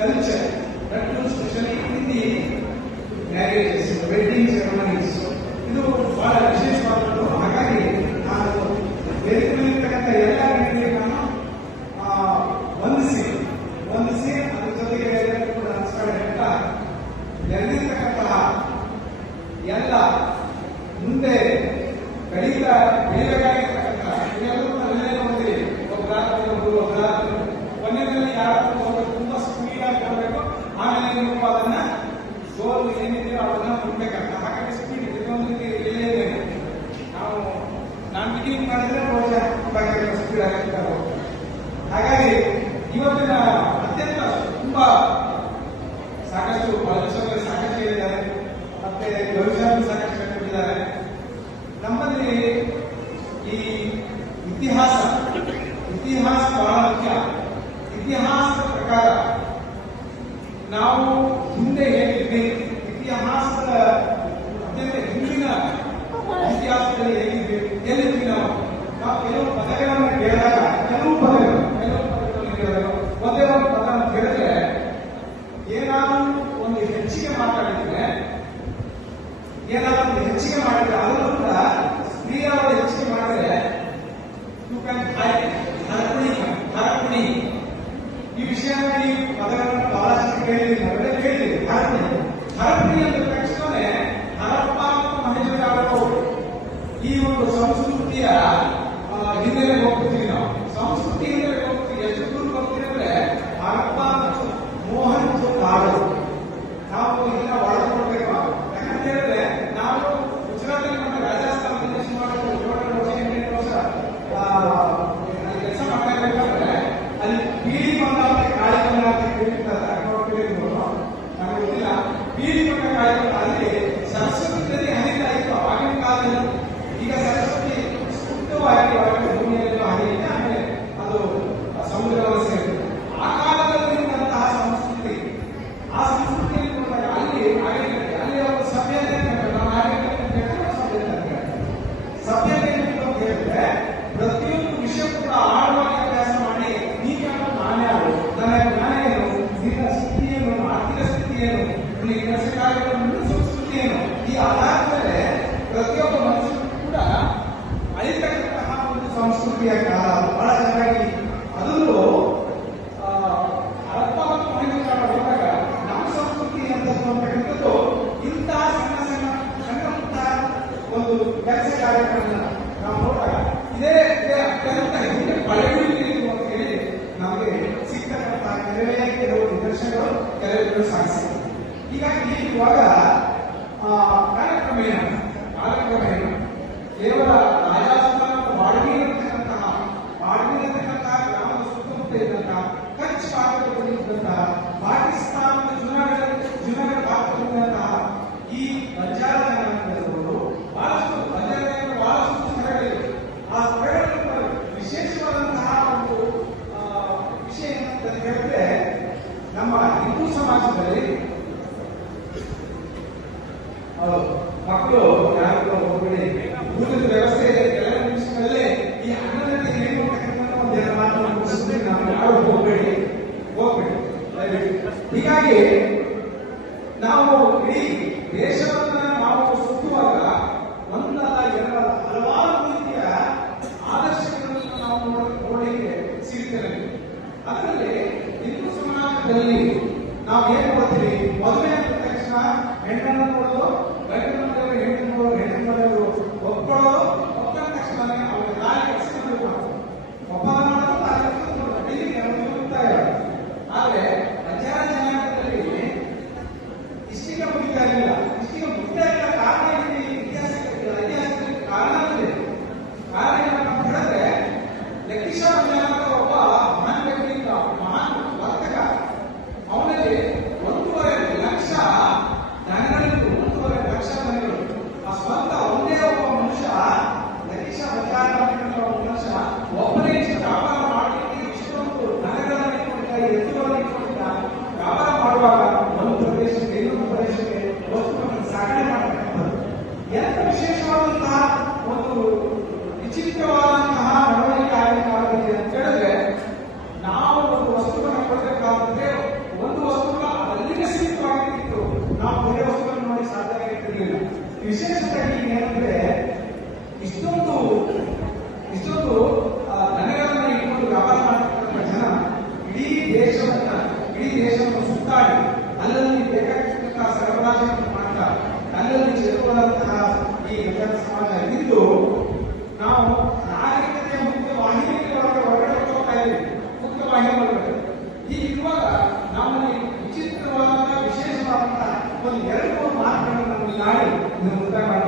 కలిచారు ವ್ಯಕ್ತಿಗಳಾಗಿದ್ದಾರೆ ಹಾಗಾಗಿ ಇವತ್ತಿನ ಅತ್ಯಂತ ತುಂಬಾ ಸಾಕಷ್ಟು ಬಾಲಕರು ಸಾಕಷ್ಟು ಹೇಳಿದ್ದಾರೆ ಮತ್ತೆ ಭವಿಷ್ಯವನ್ನು ಸಾಕಷ್ಟು ಕಟ್ಟಿದ್ದಾರೆ ನಮ್ಮಲ್ಲಿ ಈ ಇತಿಹಾಸ ಇತಿಹಾಸ ಬಹಳ ಮುಖ್ಯ ಇತಿಹಾಸದ ಪ್ರಕಾರ ನಾವು ಹಿಂದೆ ಹೇಗಿದ್ವಿ ಇತಿಹಾಸದ ಅತ್ಯಂತ ಹಿಂದಿನ ಇತಿಹಾಸದಲ್ಲಿ ಹೇಗಿದ್ವಿ ಹಿಂದೆ ಹೋಗ್ತೀವಿ ನಾವು. ಸಂಸ್ಕೃತಿ ಹಿಂದೆ ಹೋಗ್ತೀವಿ ಎಷ್ಟು ದೂರ ಹೋಗ್ತೀವಿ ಅಂದ್ರೆ ಹರಪ್ಪ ಮೋಹನ್ ಕಾಡು ನಾವು ಇಲ್ಲ ಒಳಗೊಳ್ಬೇಕು ಯಾಕಂತ ಹೇಳಿದ್ರೆ ನಾವು ಗುಜರಾತಲ್ಲಿ ಮತ್ತೆ ರಾಜಸ್ಥಾನದಲ್ಲಿ ಕೆಲಸ ಮಾಡ್ತಾ ಇರ್ಬೇಕಂದ್ರೆ ಅಲ್ಲಿ ಬೀದಿ ಬಂದಾಗ ಕಾಳಿ ಬಂದ ನಮಗೆ ಬೀದಿ ಬಂದ ಕಾಳಿ ಅಲ್ಲಿ ಸರಸ್ವ ಎರಡನೇ ಕೆಲವು ನಿದರ್ಶನಗಳು ಕೆಲವು ಸಾಗಿಸಿದೆ ಹೀಗಾಗಿ ಇವಾಗ ಕಾರ್ಯಕ್ರಮ ಏನು ಕಾರ್ಯಕ್ರಮ ಏನು ಕೇವಲ ರಾಜಸ್ಥಾನದ ಬಾಡಿಗೆ ಇರತಕ್ಕಂತಹ ಬಾಡಿಗೆ ಇರತಕ್ಕಂತಹ ಗ್ರಾಮದ ಸುತ್ತಮುತ್ತ ಇದ್ದಂತಹ ಕಚ್ ಭಾಗದಲ್ಲಿ ಇದ್ದಂತಹ ಪಾಕಿಸ್ತಾನದ ಚುನಾವಣೆ ಇಡೀ ದೇಶವನ್ನು ನಾವು ಸುತ್ತುವಾಗ ಒಂದಲ್ಲ ಜನರ ಹಲವಾರು ರೀತಿಯ ಆದರ್ಶಗಳನ್ನು ನಾವು ನೋಡಲಿಕ್ಕೆ ಸಿಗ್ತೇವೆ ಅದರಲ್ಲಿ ಹಿಂದೂ ಸಮಾಜದಲ್ಲಿ ನಾವು ಏನ್ ಮಾಡ್ತೀವಿ ಮದುವೆ ಅಂದ ತಕ್ಷಣ ಹೆಣ್ಣನ್ನು ನೋಡೋದು ವಿಚಿತ್ರವಾದಂತಹ ಬೆಳವಣಿಗೆ ಆಗಬೇಕಾಗಿದೆ ಅಂತ ಹೇಳಿದ್ರೆ ನಾವು ಒಂದು ವಸ್ತುವನ್ನು ಕೊಡಬೇಕಾದ್ರೆ ಒಂದು ವಸ್ತು ಅಲ್ಲಿಗೆ ಸೀಮಿತವಾಗಿತ್ತು. ನಾವು ಬೇರೆ ವಸ್ತುಗಳನ್ನು ನೋಡಿ ಸಾಧ್ಯ ಆಗಿರ್ತಿರ್ಲಿಲ್ಲ. ವಿಶೇಷವಾಗಿ ಏನಂದ್ರೆ ಇಷ್ಟೊಂದು ಇಷ್ಟೊಂದು ಆ, ಇಟ್ಟುಕೊಂಡು ವ್ಯಾಪಾರ ಮಾಡ್ತಕ್ಕಂಥ ಜನ ಇಡೀ ದೇಶವನ್ನ ಇಡೀ ದೇಶವನ್ನು ಸುತ್ತಾಡಿ ಅಲ್ಲಲ್ಲಿ ಬೇಕಾಗಿರ್ತಕ್ಕಂಥ ಸರಬರಾಜನ್ನು Yang pertama